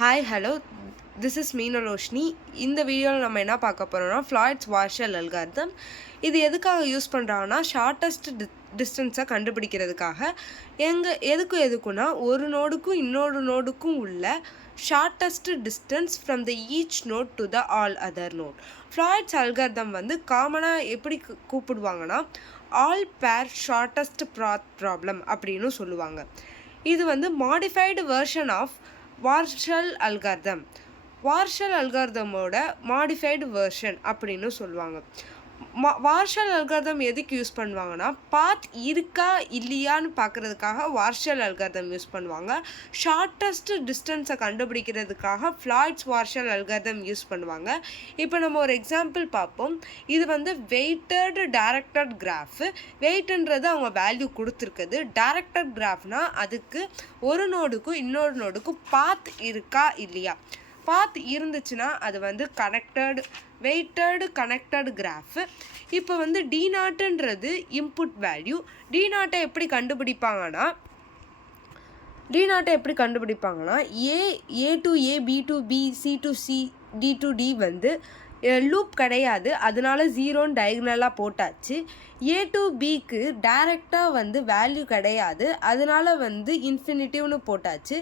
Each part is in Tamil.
Hi hello this is Meena Roshini. இந்த வீடியோவில் நம்ம என்ன பார்க்க போகிறோம்னா ஃப்ளாய்ட்ஸ் வார்ஷல் அல்காரிதம். இது எதுக்காக யூஸ் பண்ணுறாங்கன்னா ஷார்ட்டஸ்ட் டிஸ்டன்ஸை கண்டுபிடிக்கிறதுக்காக. எதுக்குன்னா ஒரு நோடுக்கும் இன்னொரு நோடுக்கும் உள்ள shortest distance from the each node to the all other node. Floyd's algorithm வந்து காமனாக எப்படி கூப்பிடுவாங்கன்னா ஆல் பேர் ஷார்ட்டஸ்ட் ப்ராப்ளம் அப்படின்னு சொல்லுவாங்க. இது வந்து மாடிஃபைடு வெர்ஷன் ஆஃப் வார்ஷல் அல்காரிதமோட மாடிஃபைடு வெர்ஷன் அப்படின்னு சொல்லுவாங்க. வார்ஷல் அல்காரிதம் எதுக்கு யூஸ் பண்ணுவாங்கன்னா பாத் இருக்கா இல்லையான்னு பார்க்குறதுக்காக வார்ஷல் அல்காரிதம் யூஸ் பண்ணுவாங்க. ஷார்ட்டஸ்ட் டிஸ்டன்ஸை கண்டுபிடிக்கிறதுக்காக ஃப்ளாய்ட்ஸ் வார்ஷல் அல்காரிதம் யூஸ் பண்ணுவாங்க. இப்போ நம்ம ஒரு எக்ஸாம்பிள் பார்ப்போம். இது வந்து வெயிட்டட் டைரக்டட் கிராஃப். வெயிட்ன்றது அவங்க வேல்யூ கொடுத்துருக்குது. டைரக்டட் கிராஃப்னா அதுக்கு ஒரு நோடுக்கும் இன்னொரு நோடுக்கும் பாத் இருக்கா இல்லையா. பாத் இருந்துச்சுன்னா அது வந்து வெயிட்டட் கனெக்டட் கிராஃப். இப்போ வந்து டி நாட்டுன்றது இன்புட் வேல்யூ. டி நாட்டை எப்படி கண்டுபிடிப்பாங்கன்னா A to A, B to B, C to C, D to D வந்து லூப் கிடையாது, அதனால 0ன்னு டயகனலாக போட்டாச்சு. ஏ டு பிக்கு டைரெக்டாக வந்து வேல்யூ கிடையாது, அதனால வந்து இன்ஃபினிட்டிவ்னு போட்டாச்சு.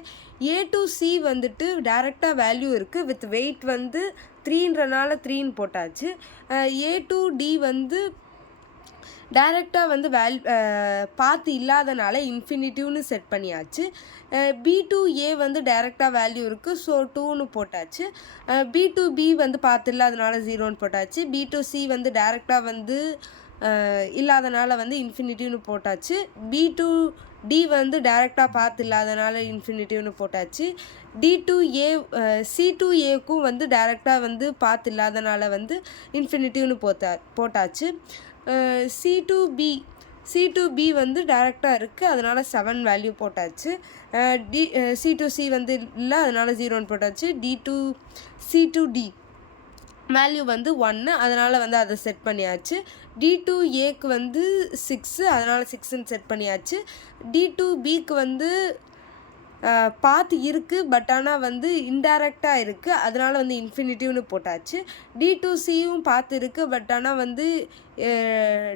ஏ டு சி வந்துட்டு டைரெக்டாக வேல்யூ இருக்குது, வித் வெயிட் வந்து 3ன்றனால 3ன்னு போட்டாச்சு. ஏ டு டி வந்து டைரெக்டாக வந்து பார்த்து இல்லாதனால இன்ஃபினிட்டிவ்னு செட் பண்ணியாச்சு. பி டு ஏ வந்து டைரெக்டாக வேல்யூ இருக்குது, ஸோ 2ன்னு போட்டாச்சு. பி டு பி வந்து பார்த்து இல்லாதனால 0ன்னு போட்டாச்சு. பி டு சி வந்து டைரெக்டாக வந்து இல்லாதனால வந்து இன்ஃபினிட்டிவ்னு போட்டாச்சு. பி டு டி வந்து டைரெக்டாக பார்த்து இல்லாதனால இன்ஃபினிட்டிவ்னு போட்டாச்சு. D to A, C to ஏக்கும் வந்து டைரெக்டாக வந்து பார்த்து இல்லாதனால வந்து இன்ஃபினிட்டிவ்னு போட்டாச்சு. சி டு பி வந்து டைரெக்டாக இருக்குது, அதனால் 7 வேல்யூ போட்டாச்சு. சி டு சி வந்து இல்லை, அதனால் 0ன்னு போட்டாச்சு. சி டு டி வேல்யூ வந்து 1, அதனால் வந்து அதை செட் பண்ணியாச்சு. டி டு ஏக்கு வந்து 6, அதனால் 6ன்னு செட் பண்ணியாச்சு. டி டு பிக்கு வந்து பாத் இருக்குது, பட் ஆனால் வந்து இன்டைரக்டாக இருக்குது, அதனால் வந்து இன்ஃபினிட்டிவ்னு போட்டாச்சு. டி டு சியும் பாத் இருக்குது, பட் ஆனால் வந்து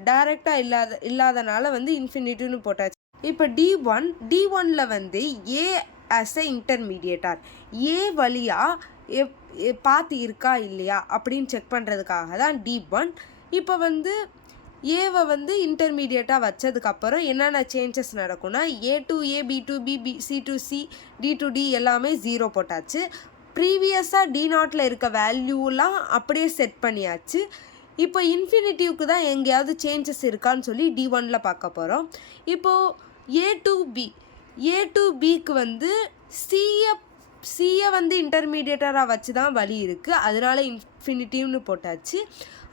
டைரெக்டாக இல்லாதனால வந்து இன்ஃபினிட்டிவ்னு போட்டாச்சு. இப்போ டி1ல் வந்து ஏ ஆஸ் எ இன்டர்மீடியேட்டார், ஏ வழியாக பாத்து இருக்கா இல்லையா அப்படின்னு செக் பண்ணுறதுக்காக தான் D1. இப்போ வந்து ஏவை வந்து இன்டர்மீடியேட்டாக வச்சதுக்கப்புறம் என்னென்ன சேஞ்சஸ் நடக்கும்னா A to A, B to B, C to C, D to D எல்லாமே 0 போட்டாச்சு. ப்ரீவியஸாக டி நாட்டில் இருக்க வேல்யூலாம் அப்படியே செட் பண்ணியாச்சு. இப்போ இன்ஃபினிட்டிவ்க்கு தான் எங்கேயாவது சேஞ்சஸ் இருக்கான்னு சொல்லி D1ல் பார்க்க போகிறோம். இப்போது ஏ டு பிக்கு வந்து சியை வந்து இன்டர்மீடியேட்டராக வச்சு தான் வழி இருக்குது, அதனால இன்ஃபினிட்டிவ்னு போட்டாச்சு.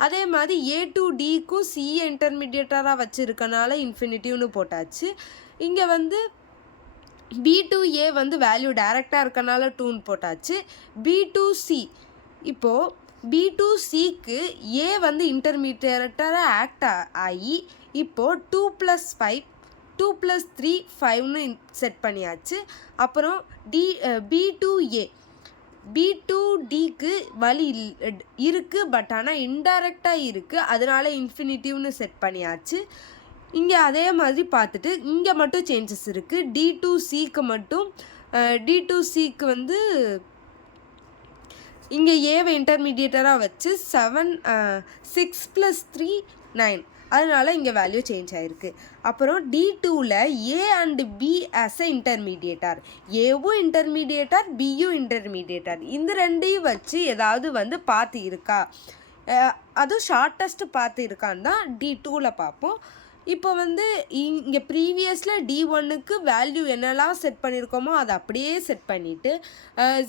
அதே மாதிரி ஏ டு டிக்கும் சியை இன்டர்மீடியேட்டராக வச்சுருக்கனால இன்ஃபினிட்டிவ்னு போட்டாச்சு. இங்கே வந்து பி டு ஏ வந்து வேல்யூ டைரெக்டாக இருக்கனால 2ன்னு போட்டாச்சு. பி டு சி, இப்போது பி டு சிக்கு ஏ வந்து இன்டர்மீடியேட்டராக ஆக்ட் ஆகி இப்போது 2 + 5, 2 + 3 5ன்னு செட் பண்ணியாச்சு. அப்புறம் B to A, B to டிக்கு வழி இருக்குது, பட் ஆனால் இன்டைரக்டாக இருக்குது, அதனால இன்ஃபினிட்டிவ்னு செட் பண்ணியாச்சு. இங்கே அதே மாதிரி பார்த்துட்டு இங்கே மட்டும் சேஞ்சஸ் இருக்குது. டி டு சிக்கு வந்து இங்கே ஏவை இன்டர்மீடியேட்டராக வச்சு 6 + 3 9, அதனால் இங்கே வேல்யூ சேஞ்ச் ஆகிருக்கு. அப்புறம் D2ல் A and B as a intermediator, ஏவும் இன்டர்மீடியேட்டார், பியும் இன்டர்மீடியேட்டார், இந்த ரெண்டையும் வச்சு ஏதாவது வந்து பார்த்து இருக்கா, அதுவும் ஷார்ட்டஸ்ட் பார்த்து இருக்கான்னு தான் D2ல் பார்ப்போம். இப்போ வந்து இங்கே ப்ரீவியஸில் D1க்கு வேல்யூ என்னெல்லாம் செட் பண்ணியிருக்கோமோ அதை அப்படியே செட் பண்ணிவிட்டு,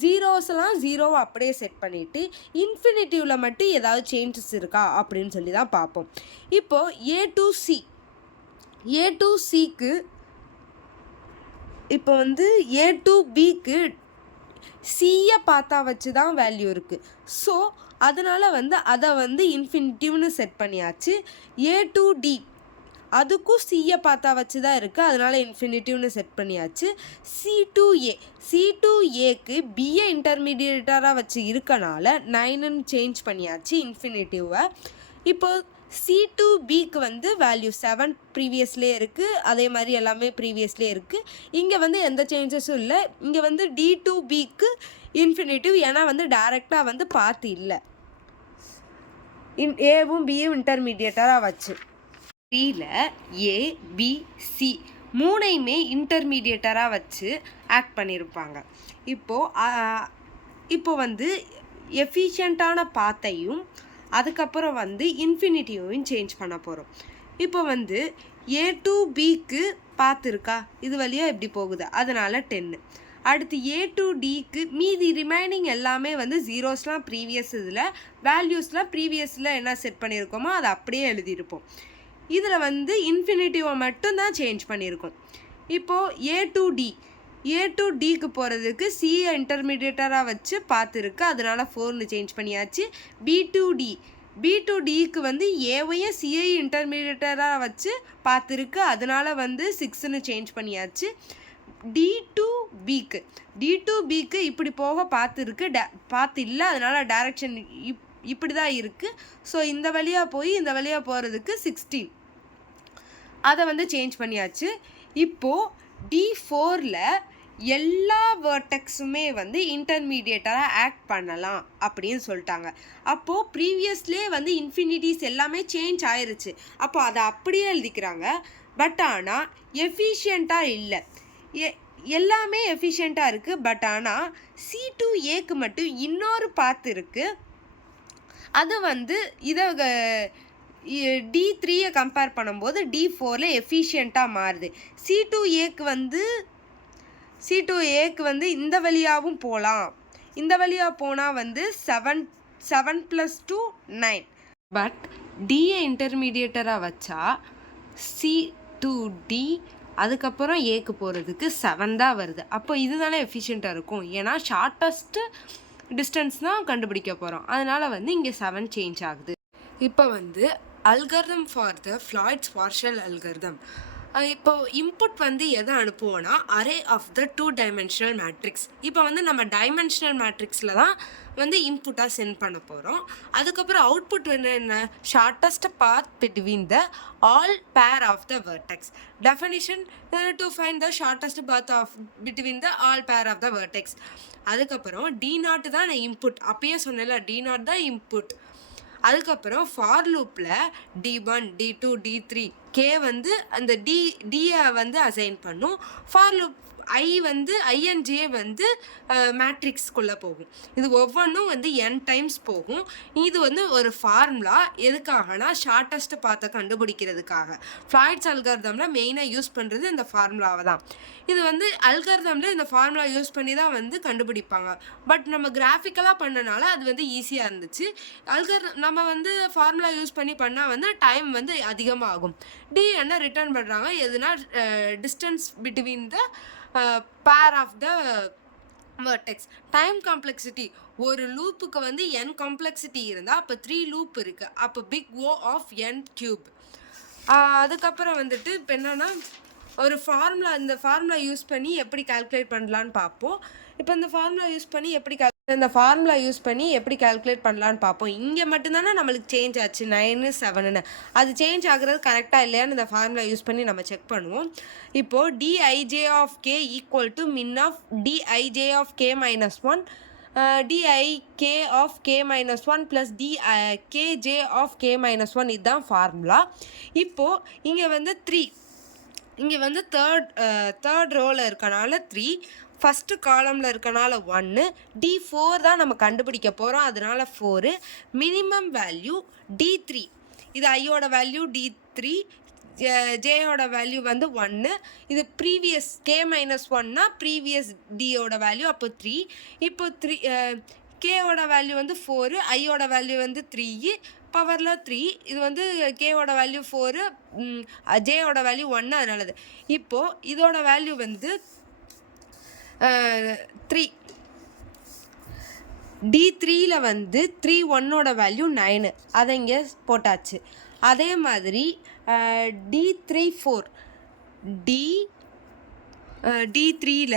ஜீரோஸ்லாம் 0 அப்படியே செட் பண்ணிவிட்டு, இன்ஃபினிட்டிவில் மட்டும் ஏதாவது சேஞ்சஸ் இருக்கா அப்படின்னு சொல்லி தான் பார்ப்போம். இப்போது ஏ டு சிக்கு இப்போ வந்து ஏ டு பிக்கு சியை பார்த்தா வச்சு தான் வேல்யூ இருக்குது, ஸோ அதனால் வந்து அதை வந்து இன்ஃபினிட்டிவ்னு செட் பண்ணியாச்சு. ஏ டு டி அதுக்கும் சியை பார்த்தா வச்சு தான் இருக்குது, அதனால் இன்ஃபினிட்டிவ்னு செட் பண்ணியாச்சு. C2ஏக்கு பிஏ இன்டர்மீடியேட்டராக வச்சு இருக்கனால 9ன்னு சேஞ்ச் பண்ணியாச்சு இன்ஃபினிட்டிவை. இப்போது C2Bக்கு வந்து வேல்யூ 7 ப்ரீவியஸ்லேயே இருக்குது, அதே மாதிரி எல்லாமே ப்ரீவியஸ்லேயே இருக்குது. இங்கே வந்து எந்த சேஞ்சஸும் இல்லை. இங்கே வந்து D2Bக்கு இன்ஃபினிட்டிவ், ஏன்னா வந்து டைரெக்டாக வந்து பார்த்து இல்லை, ஏவும் பியும் இன்டர்மீடியேட்டராக வச்சு. 3ல ABC மூணையுமே இன்டர்மீடியேட்டராக வச்சு ஆக்ட் பண்ணியிருப்பாங்க. இப்போ வந்து எஃபிஷியண்ட்டான பாத்தையும் அதுக்கப்புறம் வந்து இன்ஃபினிட்டிவையும் சேஞ்ச் பண்ண போகிறோம். இப்போ வந்து A2Bக்கு பார்த்துருக்கா, இது வழியாக எப்படி போகுது, அதனால் 10. அடுத்து A2Dக்கு மீதி ரிமைனிங் எல்லாமே வந்து ஜீரோஸ்லாம் ப்ரீவியஸ், இதில் வேல்யூஸ்லாம் ப்ரீவியஸில் என்ன செட் பண்ணியிருக்கோமோ அதை அப்படியே எழுதியிருப்போம். இதில் வந்து இன்ஃபினிட்டிவை மட்டும்தான் சேஞ்ச் பண்ணியிருக்கோம். இப்போது A2Dக்கு போகிறதுக்கு சிஏ இன்டர்மீடியேட்டராக வச்சு பார்த்துருக்கு, அதனால் 4ன்னு சேஞ்ச் பண்ணியாச்சு. B2Dக்கு வந்து ஏவையும் சிஏ இன்டர்மீடியேட்டராக வச்சு பார்த்துருக்கு, அதனால் வந்து 6ன்னு சேஞ்ச் பண்ணியாச்சு. D2Bக்கு இப்படி போக பார்த்துருக்கு, பார்த்து இல்லை, அதனால் டைரக்ஷன் இப்படி தான் இருக்குது. ஸோ இந்த வழியாக போய் இந்த வழியாக போகிறதுக்கு 16, அதை வந்து சேஞ்ச் பண்ணியாச்சு. இப்போது D4ல் எல்லா வேர்டெக்ஸுமே வந்து இன்டர்மீடியேட்டராக ஆக்ட் பண்ணலாம் அப்படின்னு சொல்லிட்டாங்க. அப்போது ப்ரீவியஸ்லேயே வந்து இன்ஃபினிட்டிஸ் எல்லாமே சேஞ்ச் ஆயிருச்சு, அப்போது அதை அப்படியே எழுதிக்கிறாங்க. பட் ஆனால் எஃபிஷியண்ட்டாக இல்லை, எல்லாமே எஃபிஷியண்ட்டாக இருக்குது. பட் ஆனால் C2ஏக்கு மட்டும் இன்னொரு பாத்து இருக்குது, அது வந்து இதை D3யை கம்பேர் பண்ணும்போது D4ல் எஃபிஷியண்ட்டாக மாறுது. C2ஏக்கு வந்து இந்த வழியாகவும் போகலாம், இந்த வழியாக போனால் வந்து 7 + 2 9. பட் டிஏ இன்டர்மீடியேட்டராக வச்சா C2D அதுக்கப்புறம் ஏக்கு போகிறதுக்கு 7 தான் வருது. அப்போ இதுதானே எஃபிஷியண்ட்டாக இருக்கும், ஏன்னா ஷார்ட்டஸ்ட்டு டிஸ்டன்ஸ் தான் கண்டுபிடிக்க போகிறோம், அதனால் வந்து இங்கே 7 சேஞ்ச் ஆகுது. இப்போ வந்து algorithm for the Floyd's partial algorithm. இப்போ இன்புட் வந்து எதை அனுப்புவோன்னா array of the 2 dimensional matrix. இப்போ வந்து நம்ம டைமென்ஷனல் மேட்ரிக்ஸில் தான் வந்து இன்புட்டாக சென்ட் பண்ண போகிறோம். அதுக்கப்புறம் அவுட்புட் வந்து என்ன, shortest path between the all pair of the vertex. Definition to find the shortest path of between the all pair of the vertex. அதுக்கப்புறம் D0 தான் இன்புட், அப்பயே சொன்னேன்ல D0 தான் இன்புட். அதுக்கப்புறம் ஃபார் லூப்பில் D1 D2 D3 K வந்து அந்த டியை வந்து அசைன் பண்ணும். ஃபார் லூப் INJ வந்து மேட்ரிக்ஸ்குள்ளே போகும். இது ஒவ்வொன்றும் வந்து n டைம்ஸ் போகும். இது வந்து ஒரு ஃபார்முலா, எதுக்காகனா ஷார்ட்டஸ்ட் பாத்தை கண்டுபிடிக்கிறதுக்காக. ஃப்ளாய்ட்ஸ் அல்காரிதமில் மெயினாக யூஸ் பண்ணுறது இந்த ஃபார்முலாவை தான். இது வந்து அல்காரிதமில் இந்த ஃபார்முலா யூஸ் பண்ணி தான் வந்து கண்டுபிடிப்பாங்க. பட் நம்ம கிராஃபிக்கலாக பண்ணனால அது வந்து ஈஸியாக இருந்துச்சு. நம்ம வந்து ஃபார்முலா யூஸ் பண்ணால் வந்து டைம் வந்து அதிகமாகும். டி என்ன ரிட்டர்ன் பண்ணுறாங்க, எதுனா distance between the pair of the vertex. Time complexity, ஒரு லூப்புக்கு வந்து n காம்ப்ளெக்சிட்டி இருந்தால் அப்போ 3 லூப் இருக்குது, அப்போ பிக் O ஆஃப் n3. அதுக்கப்புறம் வந்துட்டு இப்போ என்னென்னா ஒரு ஃபார்முலா, இந்த ஃபார்முலா யூஸ் பண்ணி எப்படி கால்குலேட் பண்ணலான்னு பார்ப்போம். இப்போ இந்த ஃபார்முலா யூஸ் பண்ணி எப்படி கால்குலேட் பண்ணலான்னு பார்ப்போம். இங்கே மட்டும்தானே நம்மளுக்கு சேஞ்ச் ஆச்சு 9 7ன்னு, அது சேஞ்ச் ஆகுறது கரெக்டாக இல்லையான்னு இந்த ஃபார்முலா யூஸ் பண்ணி நம்ம செக் பண்ணுவோம். இப்போது Dij of K equal to min of Dij of K -1 Dik of K -1 plus Dkj of K -1, இதுதான் ஃபார்முலா. இப்போது இங்கே வந்து 3, இங்கே வந்து தேர்ட் ரோவில் இருக்கனால 3, ஃபஸ்ட்டு காலமில் இருக்கனால 1, D4 தான் நம்ம கண்டுபிடிக்க போகிறோம், அதனால் 4. மினிமம் வேல்யூ D3, இது ஐயோட வேல்யூ D3, ஜேயோட வேல்யூ வந்து 1. இது ப்ரீவியஸ் K -1னா ப்ரீவியஸ் டியோட வேல்யூ, அப்போ 3. இப்போ கேவோட வேல்யூ வந்து 4, ஐயோட வேல்யூ வந்து 3, பவரில் 3. இது வந்து கேவோட வேல்யூ 4, ஜேயோட வேல்யூ 1, அதனால இப்போது இதோட வேல்யூ வந்து 3. D3ல் வந்து 3 1ஓட வேல்யூ 9, அதை இங்கே போட்டாச்சு. அதே மாதிரி D3 4 D3ல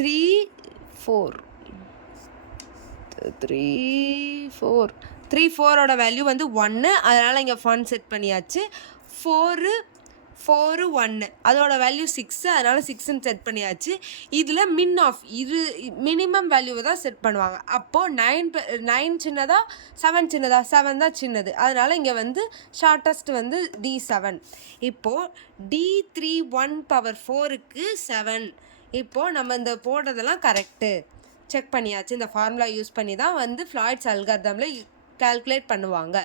3 4 3 4 3 4ஓட வேல்யூ வந்து 1, அதனால் இங்கே 1 செட் பண்ணியாச்சு. 4 4 1 அதோட வேல்யூ 6, அதனால் 6ன்னு செட் பண்ணியாச்சு. இதில் இது மினிமம் வேல்யூவை தான் செட் பண்ணுவாங்க. அப்போது 9 சின்னதா 7 சின்னதா 7 தான் சின்னது, அதனால் இங்கே வந்து ஷார்ட்டஸ்ட் வந்து D7. இப்போது D3 1/4க்கு 7. இப்போது நம்ம இந்த போடுறதெல்லாம் கரெக்டு செக் பண்ணியாச்சு. இந்த ஃபார்முலா யூஸ் பண்ணி தான் வந்து ஃப்ளாய்ட்ஸ் அல்காரிதமில் கால்குலேட் பண்ணுவாங்க.